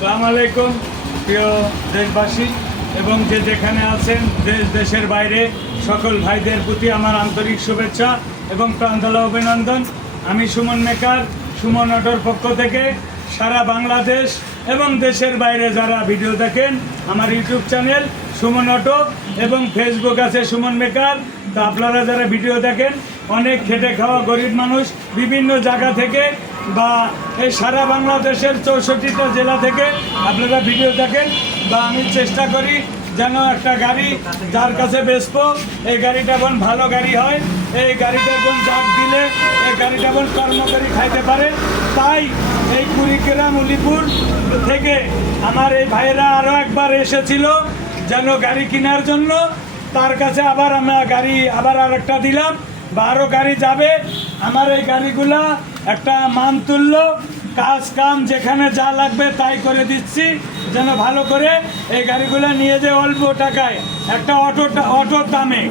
সালাম আলাইকুম, প্রিয় দেশবাসী, এবং যে যেখানে আছেন, দেশ, দেশের বাইরে, সকল ভাইদের প্রতি আমার আন্তরিক শুভেচ্ছা এবং প্রান্তলা অভিনন্দন। আমি সুমন মেকার, সুমন অটোর পক্ষ থেকে সারা বাংলাদেশ এবং দেশের বাইরে যারা ভিডিও দেখেন, আমার ইউটিউব চ্যানেল সুমন অটো এবং ফেসবুক আছে সুমন মেকার। তো আপনারা যারা ভিডিও দেখেন, অনেক খেটে খাওয়া গরিব মানুষ বিভিন্ন জায়গা থেকে বা এই সারা বাংলাদেশের চৌষট্টিটা জেলা থেকে আপনারা ভিডিও দেখেন, বা আমি চেষ্টা করি যেন একটা গাড়ি যার কাছে বেচবো, এই গাড়িটা কোন ভালো গাড়ি হয়, এই গাড়িটা কোন জাগ দিলে এই গাড়িটা কোন কর্মকারী খাইতে পারে। তাই এই কুড়িগ্রাম, উলিপুর থেকে আমার এই ভাইয়েরা আরও একবার এসেছিল যেন গাড়ি কেনার জন্য। তার কাছে আবার আমরা গাড়ি, আবার আর একটা দিলাম, বা আরও গাড়ি যাবে। আমার এই গাড়িগুলা একটা মান তুল্য কাজ কাম যেখানে যা লাগবে তাই করে দিচ্ছি, যেন ভালো করে এই গাড়িগুলো নিয়ে যে অল্প টাকায় একটা অটো অটোর দামে,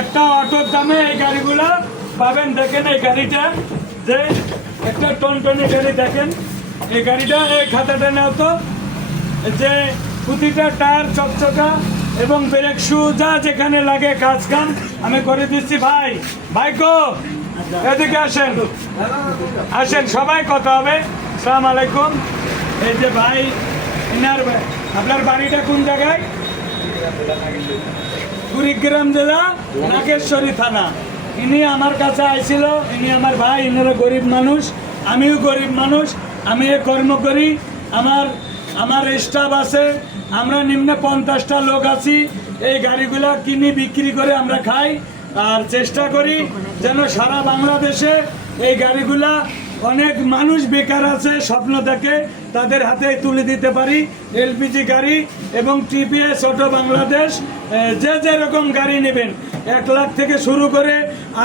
একটা অটোর দামে এই গাড়িগুলো পাবেন। দেখেন এই গাড়িটা যে একটা টন টনটনে গাড়ি, দেখেন, এই গাড়িটা এই খাতাটা নেও তো, যে প্রতিটা টায়ার চকচকা এবং ব্রেক শু যা যেখানে লাগে কাজ কাম আমি করে দিচ্ছি। ভাই ভাই কো এদিকে আসেন। আসেন, সবাই কথা হবে। সালাম আলাইকুম। এই যে ভাই, ইনার আপনার বাড়িটা কোন জায়গায়? কুড়িগ্রাম জেলা, নাগেশ্বরী থানা। ইনি আমার কাছে আইছিল, ইনি আমার ভাই, ইনারা গরিব মানুষ, আমিও গরিব মানুষ, আমি এ কর্ম করি, আমার আমার স্টাফ আছে, আমরা নিম্নে পঞ্চাশটা লোক আছি, এই গাড়িগুলা কিনি বিক্রি করে আমরা খাই। আর চেষ্টা করি যেন সারা বাংলাদেশে এই গাড়িগুলা অনেক মানুষ বেকার আছে, স্বপ্ন দেখে তাদের হাতে তুলে দিতে পারি। এলপিজি গাড়ি এবং টিপিএস অটো বাংলাদেশ যে যেরকম গাড়ি নেবেন, এক লাখ থেকে শুরু করে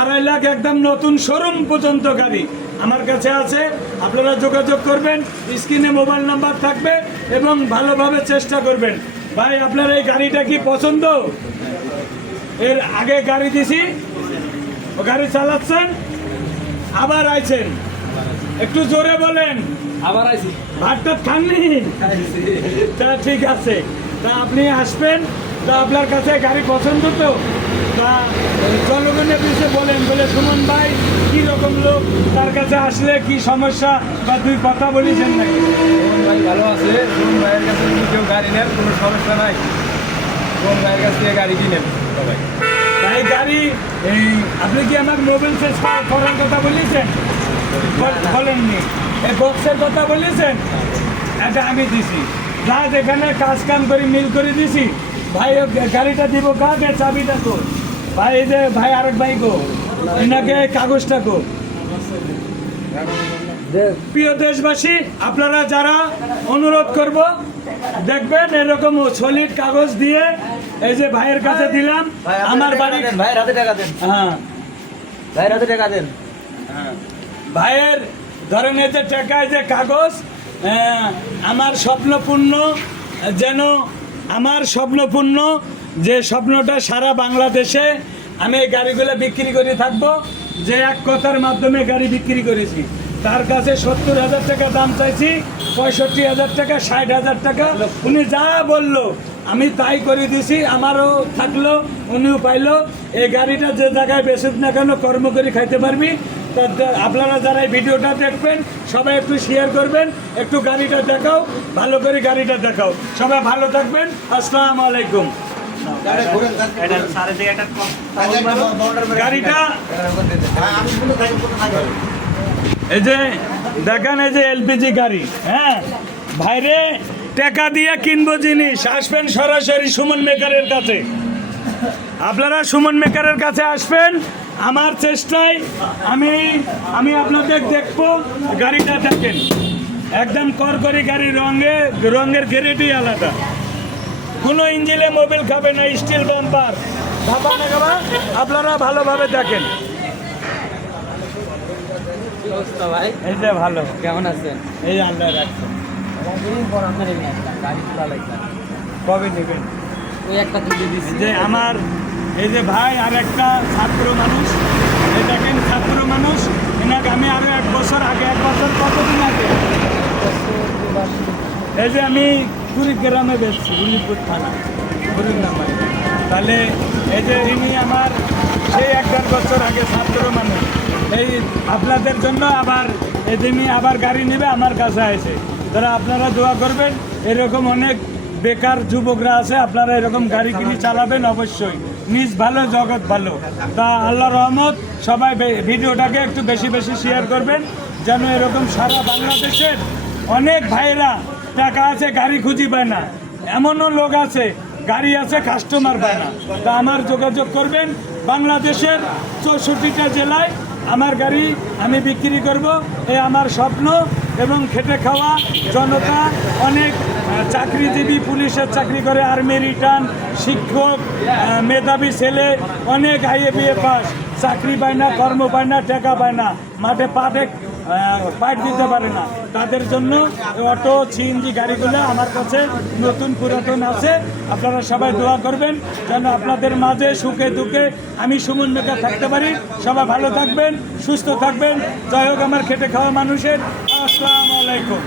আড়াই লাখ একদম নতুন শোরুম পর্যন্ত গাড়ি আমার কাছে আছে। আপনারা যোগাযোগ করবেন, স্ক্রিনে মোবাইল নাম্বার থাকবে এবং ভালোভাবে চেষ্টা করবেন। ভাই, আপনার এই গাড়িটা কি পছন্দ? এর আগে গাড়ি দিছি ও গাড়ি চালাচ্ছেন আবার আইছেন। একটু জোরে বলেন। আবার আইছি। ভাতটা খাননি? তা ঠিক আছে। তা আপনি আসবেন তা আপনার কাছে গাড়ি পছন্দ তো? তা জনগণের পিছিয়ে বলেন বলে সুমন ভাই কি রকম লোক? তার কাছে আসলে কি সমস্যা বা দুই কথা বলেছেন নাকি? সুমন ভাই ভালো আছে। সুমন ভাইয়ের কাছে যদি কেউ গাড়ি নেন কোনো সমস্যা নাই। সুমন ভাইয়ের কাছ থেকে গাড়ি কিনেন। সবাই। তাই গাড়ি এই আপনি কি আমার মোবাইল শেষ করার কথা বলেছেন? বলেননি। এই বক্সের কথা বলেছেন? এটা আমি দিছি। যা যেখানে কাজ কাম করে মিল করে দিছি। ভাই গাড়িটা দিব কাকে চাবিটা কো ভাই যে ভাই আরেক ভাই গো। এনাকে কাগজটা কো প্রিয় দেশবাসী আপনারা যারা অনুরোধ করব দেখবেন এরকম সলিড কাগজ দিয়ে এই যে ভাইয়ের কাছে দিলাম আমার বাড়ি ভাই রাতে টাকা দেন। হ্যাঁ। ভাই রাতে টাকা দেন। ভাইয়ের ধরেন এই যে টাকায় যে কাগজ আমার স্বপ্নপূর্ণ যেন আমার স্বপ্নপূর্ণ যে স্বপ্নটা সারা বাংলাদেশে আমি এই গাড়িগুলো বিক্রি করে থাকব যে এক কথার মাধ্যমে গাড়ি বিক্রি করেছি। তার কাছে সত্তর হাজার টাকা দাম চাইছি পঁয়ষট্টি হাজার টাকা ষাট হাজার টাকা। উনি যা বলল আমি তাই করে দিছি, আমারও থাকল, উনিও পাইলো। এই গাড়িটা যে জায়গায় বেসুক না কেন, কর্ম করে খাইতে পারবি। তা আপনারা যারা এই ভিডিওটা দেখবেন, সবাই একটু শেয়ার করবেন, একটু গাড়িটা দেখাও, ভালো করে গাড়িটা দেখাও। সবাই ভালো থাকবেন, আসসালামু আলাইকুম। গাড়িটা এই যে, দেখেন এই যে এলপিজি গাড়ি হ্যাঁ? ভাইরে টাকা দিয়ে কিনবো জিনিস। আসবেন সরাসরি সুমন মেকারের কাছে। আপনারা সুমন মেকারের কাছে আসবেন। আমার চেষ্টায় আমি আমি আপনাদের দেখব গাড়িটা দেখেন। একদম করকরি গাড়ি রঙে রঙের গ্যারেন্টি আলাদা। কোনো ইঞ্জিনে মোবিল খাবে না স্টিল বাম্পার। ভাবা না খাবা আপনারা ভালোভাবে দেখেন। ভালো। কেমন আছেন? এই আল্লাহ রাখছে কবে নেবেন? ওই একটা তুলে দিছি। যে আমার এই যে ভাই আর একটা ছাত্র মানুষ এই দেখেন ছাত্র মানুষ এনাকে আমি আরও এক বছর আগে এক বছর কতদিন আগে? এই যে আমি কুড়িগ্রামে বেসছি উলিপুর থানা কুড়িগ্রাম। তাহলে এই যে ইনি আমার সেই এক দেড় বছর আগে ছাত্র মানুষ এই আপনাদের জন্য আবার এদিনই আবার গাড়ি নেবে আমার কাছে আছে তারা আপনারা দোয়া করবেন, এরকম অনেক বেকার যুবকরা আছে, আপনারা এরকম গাড়ি কিনে চালাবেন অবশ্যই। নিজ ভালো, জগৎ ভালো। তা আল্লাহ রহমত, সবাই ভিডিওটাকে একটু বেশি বেশি শেয়ার করবেন, যেন এরকম সারা বাংলাদেশের অনেক ভাইরা টাকা আছে, গাড়ি খুঁজি পায় না। এমনও লোক আছে, গাড়ি আছে কাস্টমার পায় না। তা আমার যোগাযোগ করবেন, বাংলাদেশের চৌষট্টিটা জেলায় আমার গাড়ি আমি বিক্রি করব, এ আমার স্বপ্ন। এবং খেটে খাওয়া জনতা অনেক চাকরিজীবী পুলিশের চাকরি করে, আর্মি রিটার্ন, শিক্ষক মেধাবী ছেলে, অনেক আইএ, বিএ পাস। চাকরি পায় না, কর্ম পায় না, টাকা পায় না। মাঠে পাটে পাইট দিতে পারে না। তাদের জন্য অটো, সিএনজি গাড়িগুলো আমার কাছে নতুন, পুরাতন আছে। আপনারা সবাই দোয়া করবেন যেন আপনাদের মাঝে সুখে দুঃখে আমি সুমন মেকা থাকতে পারি। সবাই ভালো থাকবেন, সুস্থ থাকবেন। যাই হোক, আমার খেটে খাওয়া মানুষের আসসালামু আলাইকুম।